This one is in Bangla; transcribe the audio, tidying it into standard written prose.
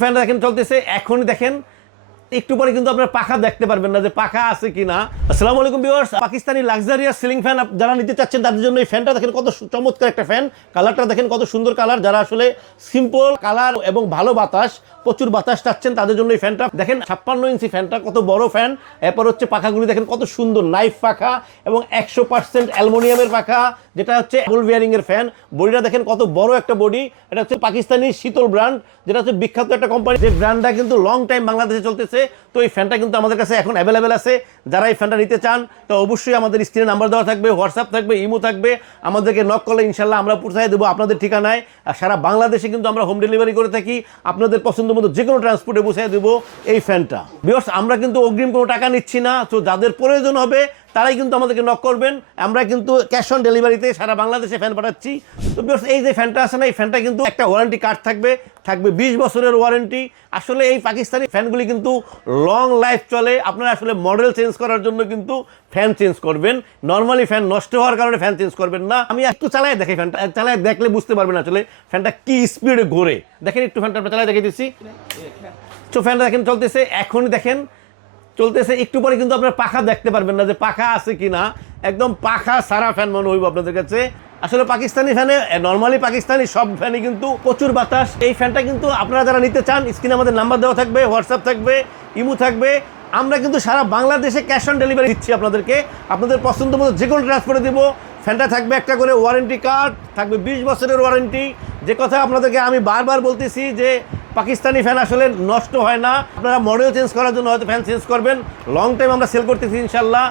ফ্যান দেখেন চলতেছে, এখনই দেখেন একটু পরে কিন্তু আপনার পাখা দেখতে পারবেন না যে পাখা আছে কিনা। আসসালামু আলাইকুম viewers, Pakistani luxurious ceiling fan যারা নিতে চাচ্ছেন তাদের জন্য এই ফ্যানটা দেখেন কত চমৎকার একটা ফ্যান। কালারটা দেখেন কত সুন্দর কালার। যারা আসলে সিম্পল কালার এবং ভালো বাতাস, প্রচুর বাতাস চাচ্ছেন তাদের জন্য এই ফ্যানটা দেখেন। 56 ইঞ্চি ফ্যানটা কত বড় ফ্যান। এরপর হচ্ছে পাখাগুলি দেখেন কত সুন্দর নাইফ পাখা এবং 100% অ্যালুমিনিয়ামের পাখা, যেটা হচ্ছে ফুল বিয়ারিং এর ফ্যান। বডিটা দেখেন কত বড় একটা বডি। এটা হচ্ছে পাকিস্তানি শীতল ব্র্যান্ড, যেটা হচ্ছে বিখ্যাত একটা কোম্পানি। যে ব্র্যান্ডটা কিন্তু লং টাইম বাংলাদেশে চলতেছে। তো এই ফ্যানটা কিন্তু আমাদের কাছে এখন অ্যাভেলেবেল আছে। যারা এই ফ্যানটা নিতে চান তো অবশ্যই আমাদের স্ক্রিনে নাম্বার দেওয়া থাকবে, হোয়াটসঅ্যাপ থাকবে, ইমো থাকবে। আমাদেরকে নক করলে ইনশাল্লাহ আমরা পৌঁছায় দেবো আপনাদের ঠিকানায়। আর সারা বাংলাদেশে কিন্তু আমরা হোম ডেলিভারি করে থাকি। আপনাদের পছন্দ মতো যে কোনো ট্রান্সপোর্টে পৌঁছায় দেবো এই ফ্যানটা। ভিউয়ার্স, আমরা কিন্তু অগ্রিম কোনো টাকা নিচ্ছি না। তো যাদের প্রয়োজন হবে তারাই কিন্তু আমাদেরকে নক করবেন। আমরা কিন্তু ক্যাশ অন ডেলিভারিতে সারা বাংলাদেশে ফ্যান পাঠাচ্ছি। তো ভিউয়ার্স, এই যে ফ্যানটা আছে না, এই ফ্যানটা কিন্তু একটা ওয়ারেন্টি কার্ড থাকবে 20 বছরের ওয়ারেন্টি। আসলে এই পাকিস্তানি ফ্যানগুলি কিন্তু লং লাইফ চলে। আপনারা আসলে মডেল চেঞ্জ করার জন্য কিন্তু ফ্যান চেঞ্জ করবেন। নর্মালি ফ্যান নষ্ট হওয়ার কারণে ফ্যান চেঞ্জ করবেন না। আমি একটু চালায় দেখি, ফ্যানটা চালায় দেখলে বুঝতে পারবেন আসলে ফ্যানটা কি স্পিডে ঘোরে। দেখেন একটু ফ্যানটা চালায় দেখে দিচ্ছি। তো ফ্যানটা দেখেন চলতেছে, এখনই দেখেন চলতেছে। একটু পরে কিন্তু আপনার পাখা দেখতে পারবেন না যে পাখা আছে কিনা। একদম পাখা সারা ফ্যান মনে হইব আপনাদের কাছে। আসলে পাকিস্তানি ফ্যানে নর্মালি পাকিস্তানি সব ফ্যানই কিন্তু প্রচুর বাতাস। এই ফ্যানটা কিন্তু আপনারা যারা নিতে চান স্ক্রিনে আমাদের নাম্বার দেওয়া থাকবে, হোয়াটসঅ্যাপ থাকবে, ইমো থাকবে। আমরা কিন্তু সারা বাংলাদেশে ক্যাশ অন ডেলিভারি দিচ্ছি আপনাদেরকে। আপনাদের পছন্দ মতো যে কোনো ট্রান্সপোর্টে দেবো। ফ্যানটা থাকবে একটা করে ওয়ারেন্টি কার্ড, থাকবে 20 বছরের ওয়ারেন্টি। যে কথা আপনাদেরকে আমি বারবার বলতেছি যে পাকিস্তানি ফ্যান আসলে নষ্ট হয় না। আপনারা মডেল চেঞ্জ করার জন্য হয়তো ফ্যান চেঞ্জ করবেন। লং টাইম আমরা সেল করতেছি ইনশাল্লাহ।